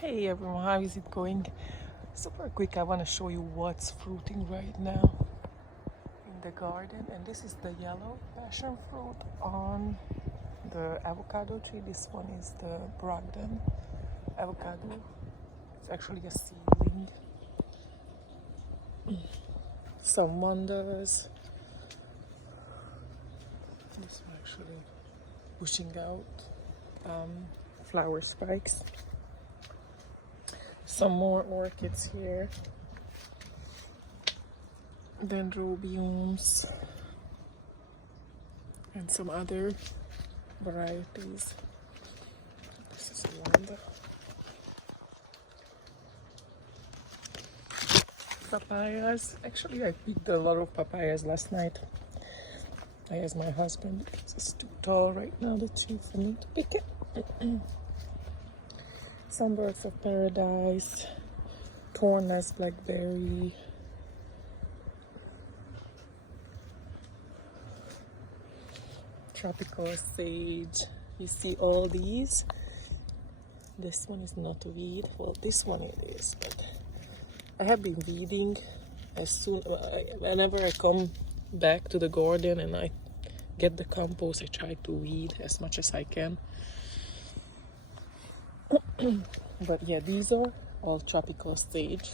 Hey everyone, how is it going? Super quick, I want to show you what's fruiting right now in the garden. And this is the yellow passion fruit on the avocado tree. This one is the Brogdon avocado. It's actually a seedling. Some wonders. This one actually pushing out flower spikes. Some more orchids here. Dendrobiums and some other varieties. This is one. Papayas. Actually, I picked a lot of papayas last night. I asked my husband because it's too tall right now, the tree, for me to pick it. Some birds of paradise, Thornless blackberry, tropical sage. You see all these. This one is not a weed. Well, this one it is, but I have been weeding whenever I come back to the garden and I get the compost, I try to weed as much as I can. But yeah, these are all tropical sage.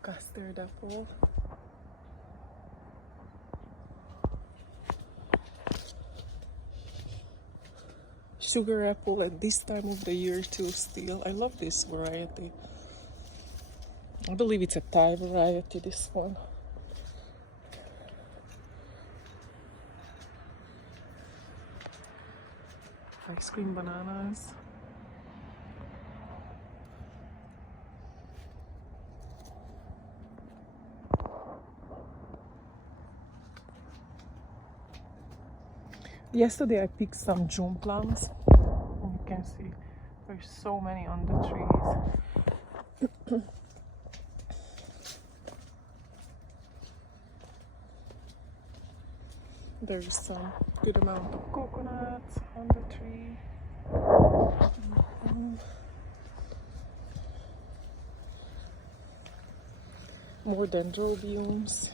Custard apple. Sugar apple at this time of the year too still. I love this variety. I believe it's a Thai variety, this one. Ice cream bananas. Yesterday I picked some June plums. And you can see there's so many on the trees. There's some good amount of coconuts on the tree. More dendrobiums.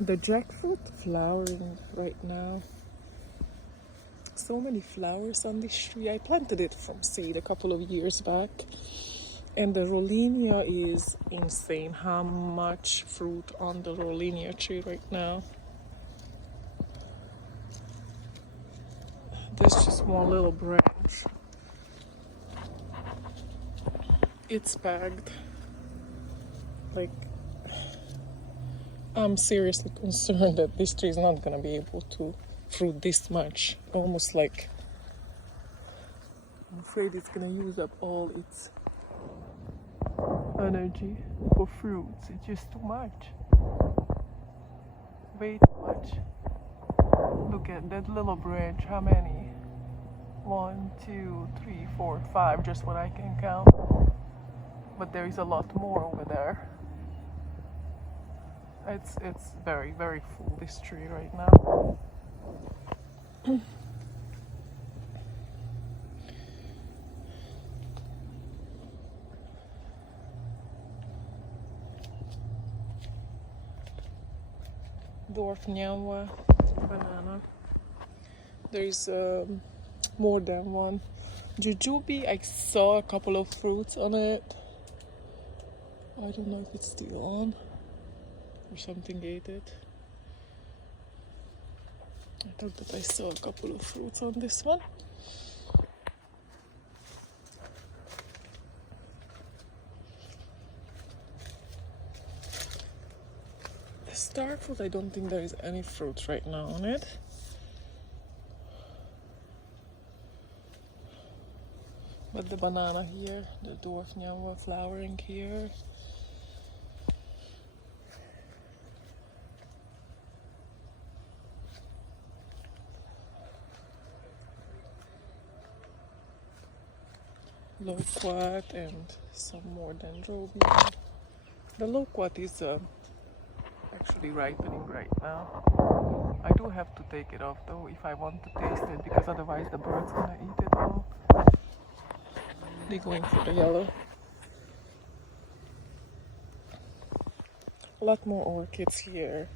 The jackfruit flowering right now. So many flowers on this tree. I planted it from seed a couple of years back. And the Rollinia is insane. How much fruit on the Rollinia tree right now. There's just one little branch. It's bagged. Like, I'm seriously concerned that this tree is not gonna be able to fruit this much. Almost like, I'm afraid it's gonna use up all its energy for fruits. It's just too much. Way too much. Look at that little branch. How many? 1, 2, 3, 4, 5, just what I can count. But there is a lot more over there. It's very, very full, this tree right now. Dwarf Nyanwa banana. There's more than one. Jujube, I saw a couple of fruits on it. I don't know if it's still on or something ate it. I thought that I saw a couple of fruits on this one. The star fruit, I don't think there is any fruit right now on it. But the banana here, the dwarf Nyanwa flowering here. Loquat and some more dendrobium. The loquat is actually be ripening right now. I do have to take it off though if I want to taste it, because otherwise the bird's gonna eat it all. They're going for the yellow. A lot more orchids here.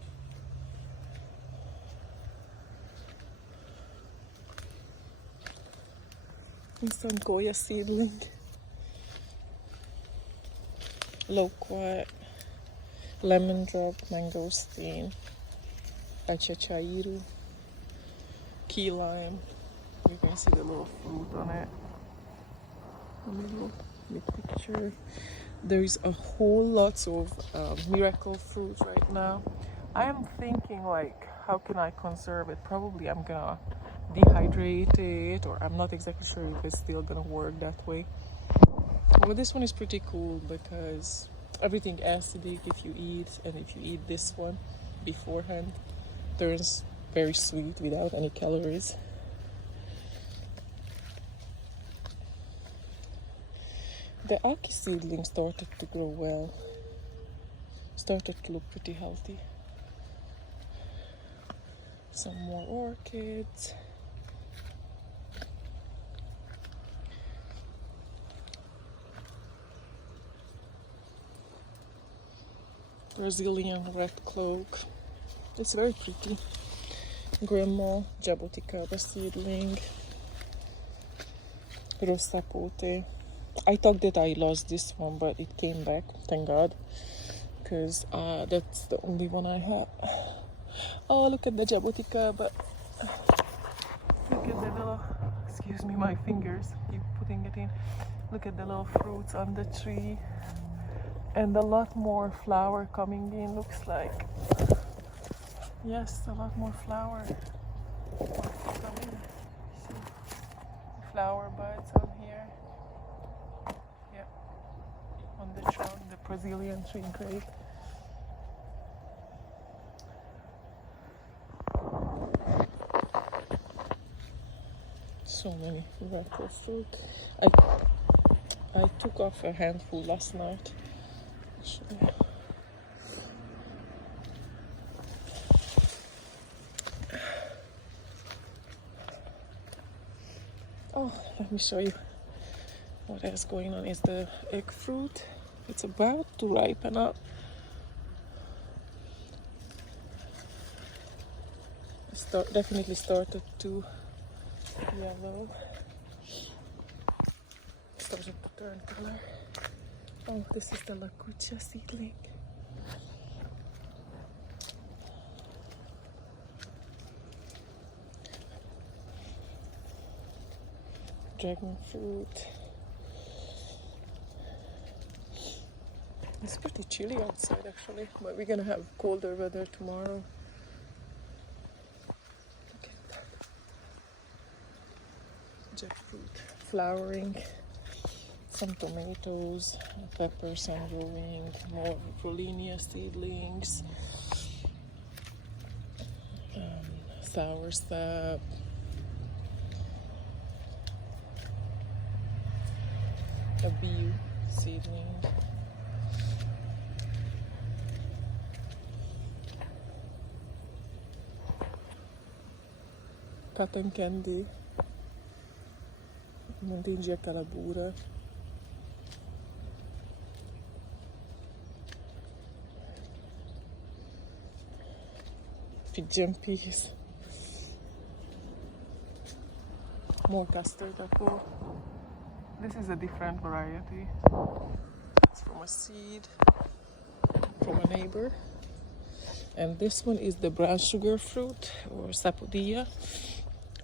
And some Goya seedling. Loquat, lemon drop, mangosteen, achachairu, key lime. You can see the little fruit on it. A little big picture. There is a whole lot of miracle fruit right now. I am thinking like, how can I conserve it? Probably I'm gonna dehydrate it, or I'm not exactly sure if it's still gonna work that way. Well, this one is pretty cool because everything acidic if you eat, and if you eat this one beforehand, turns very sweet without any calories. The Aki seedling started to grow well, started to look pretty healthy. Some more orchids. Brazilian red cloak. It's very pretty. Grandma jaboticaba seedling. Rosapote. I thought that I lost this one, but it came back, thank God, because that's the only one I had. Oh, look at the jaboticaba. Look at the little, excuse me, my fingers keep putting it in. Look at the little fruits on the tree. And a lot more flower coming in, looks like. Yes, a lot more flower. See, flower buds on here. Yeah, on the trunk, the Brazilian tree grape. So many miracle fruit. I took off a handful last night. Oh, let me show you what else going on. Is the egg fruit. It's about to ripen up. Definitely started to yellow. Started to turn color. Oh, this is the Lakucha seedling. Dragon fruit. It's pretty chilly outside actually, but we're gonna have colder weather tomorrow. Look at that. Jackfruit flowering. Some tomatoes, peppers are growing, more Prolinia seedlings, soursop, a bee seedling, cotton candy, Montingia calabura, pigeon peas, more custard apple. This is a different variety. It's from a seed from a neighbor. And this one is the brown sugar fruit, or sapodilla.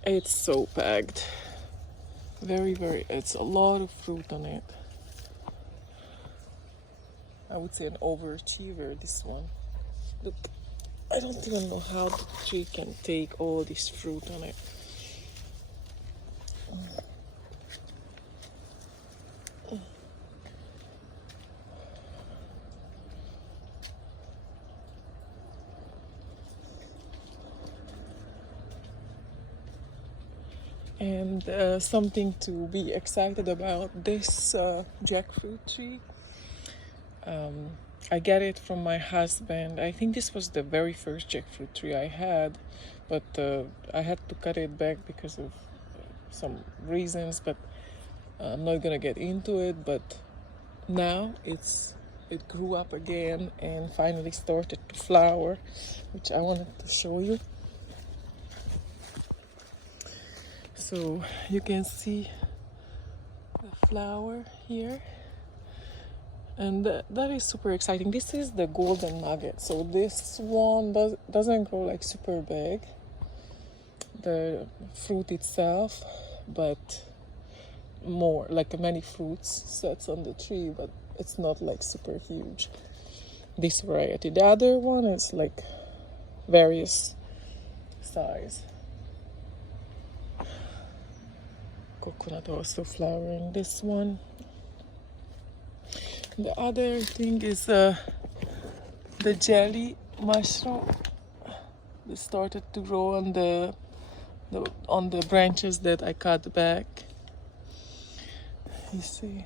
It's so packed. It's a lot of fruit on it. I would say an overachiever, this one. Look, I don't even know how the tree can take all this fruit on it. And something to be excited about this jackfruit tree. I get it from my husband. I think this was the very first jackfruit tree I had, but I had to cut it back because of some reasons, but I'm not gonna get into it. But now it grew up again and finally started to flower, which I wanted to show you. So you can see the flower here, and that is super exciting. This is the golden nugget, so this one doesn't grow like super big, the fruit itself, but more like many fruits sets on the tree, but it's not like super huge, this variety. The other one is like various size. Coconut also flowering, this one. The other thing is the jelly mushroom. They started to grow on the branches that I cut back. You see,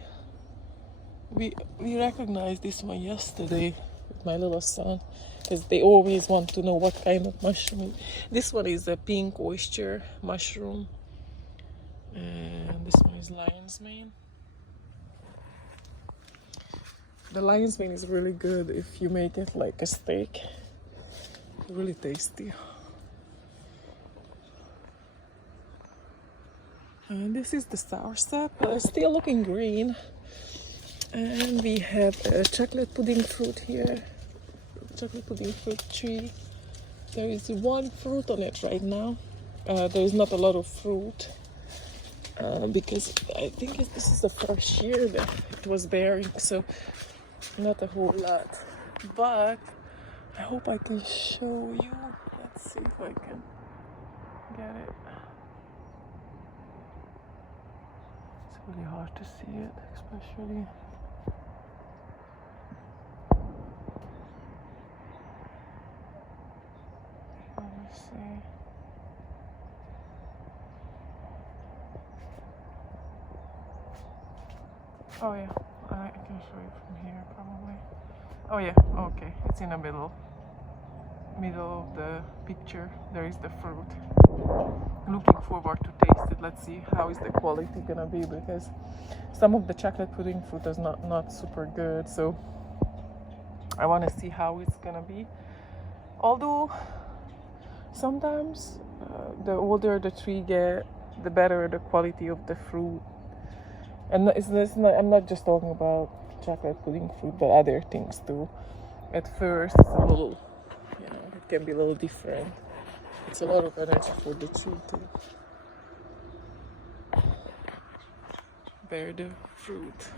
we recognized this one yesterday with my little son, because they always want to know what kind of mushroom. This one is a pink oyster mushroom, and this one is lion's mane. The lion's mane is really good if you make it like a steak. Really tasty. And this is the soursop, still looking green. And we have a chocolate pudding fruit here. Chocolate pudding fruit tree. There is one fruit on it right now. There is not a lot of fruit because I think this is the first year that it was bearing, so not a whole lot. But I hope I can show you. Let's see if I can get it. It's really hard to see it, especially. Let me see. Oh yeah, I can show you from here probably. Oh yeah, okay, it's in the middle of the picture. There is the fruit. Looking forward to taste it. Let's see how is the quality gonna be, because some of the chocolate pudding fruit is not super good, so I want to see how it's gonna be. Although sometimes the older the tree get, the better the quality of the fruit. And I'm not just talking about chocolate pudding fruit, but other things too. At first, it's a little, it can be a little different. It's a lot of energy for the tree to bear the fruit.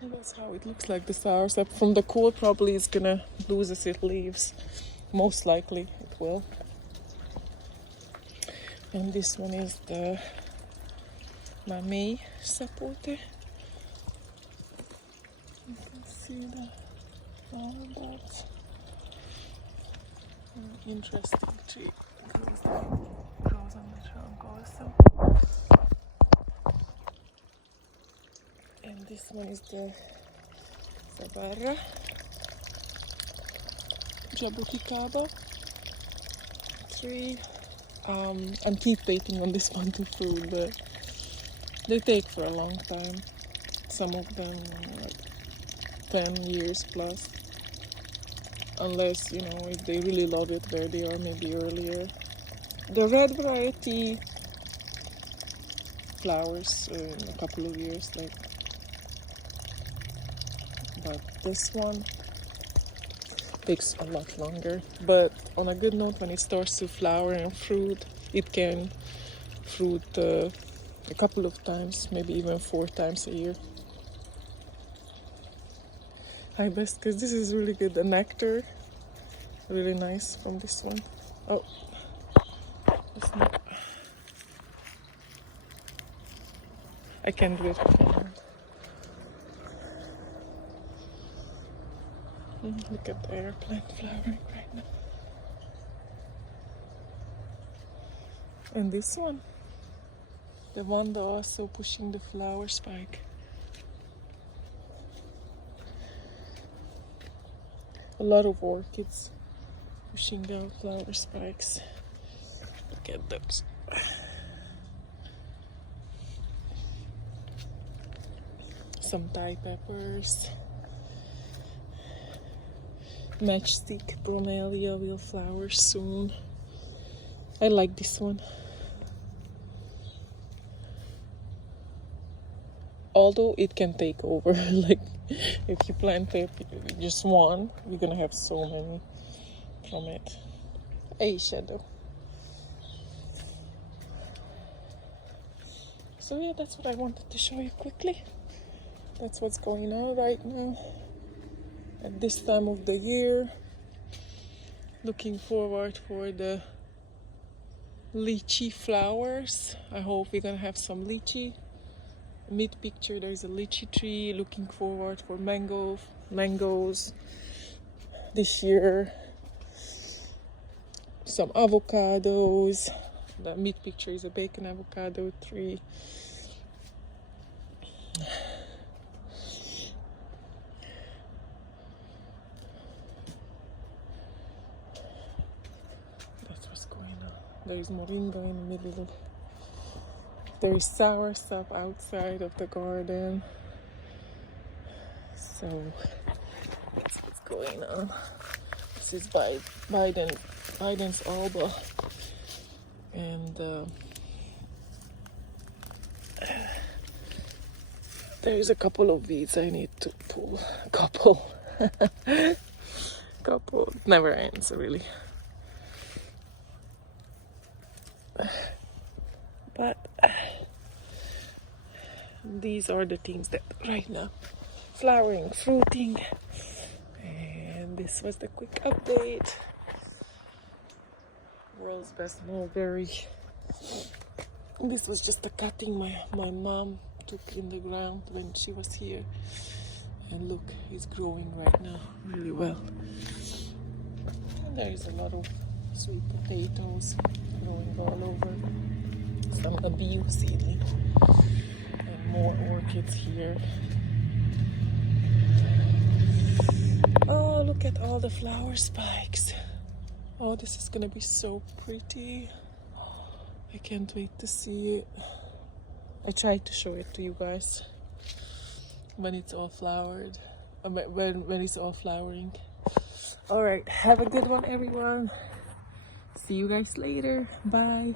And that's how it looks like, the soursop. From the cold, probably it's gonna lose its leaves. Most likely it will. And this one is the Mamey sapote. You can see the flower buds. Interesting tree. Grows on the trunk also. And this one is the Zabarra Jabuticaba tree. I'm keep waiting on this one to fruit, but they take for a long time. Some of them like 10 years plus, unless if they really love it where they are, maybe earlier. The red variety flowers in a couple of years, but this one takes a lot longer. But on a good note, when it starts to flower and fruit, it can fruit a couple of times, maybe even 4 times a year. Hi best, because this is really good. The nectar, really nice from this one. Oh, it's not. I can do it with my hand. Look at the airplane flowering right now. And this one, the one that also pushing the flower spike. A lot of orchids pushing out flower spikes. Look at those. Some Thai peppers. Matchstick bromelia will flower soon. I like this one. Although it can take over, like if you plant it just one, you're gonna have so many from it. A shadow. So yeah, that's what I wanted to show you quickly. That's what's going on right now at this time of the year. Looking forward for the lychee flowers. I hope we're gonna have some lychee. Mid picture there's a lychee tree. Looking forward for mangoes this year. Some avocados. The mid picture is a bacon avocado tree. That's what's going on. There is moringa in the middle. There is sour stuff outside of the garden. So that's what's going on. This is Biden's Alba, and there is a couple of weeds I need to pull. Couple, never ends really. But these are the things that right now flowering, fruiting, and this was the quick update. World's best mulberry. This was just a cutting my mom took in the ground when she was here, and look, it's growing right now really well. And there is a lot of sweet potatoes growing all over. Some abiu seedling and more orchids here. Oh, look at all the flower spikes. Oh, this is gonna be so pretty. I can't wait to see it. I tried to show it to you guys when it's all flowered, when it's all flowering. All right, have a good one everyone. See you guys later. Bye.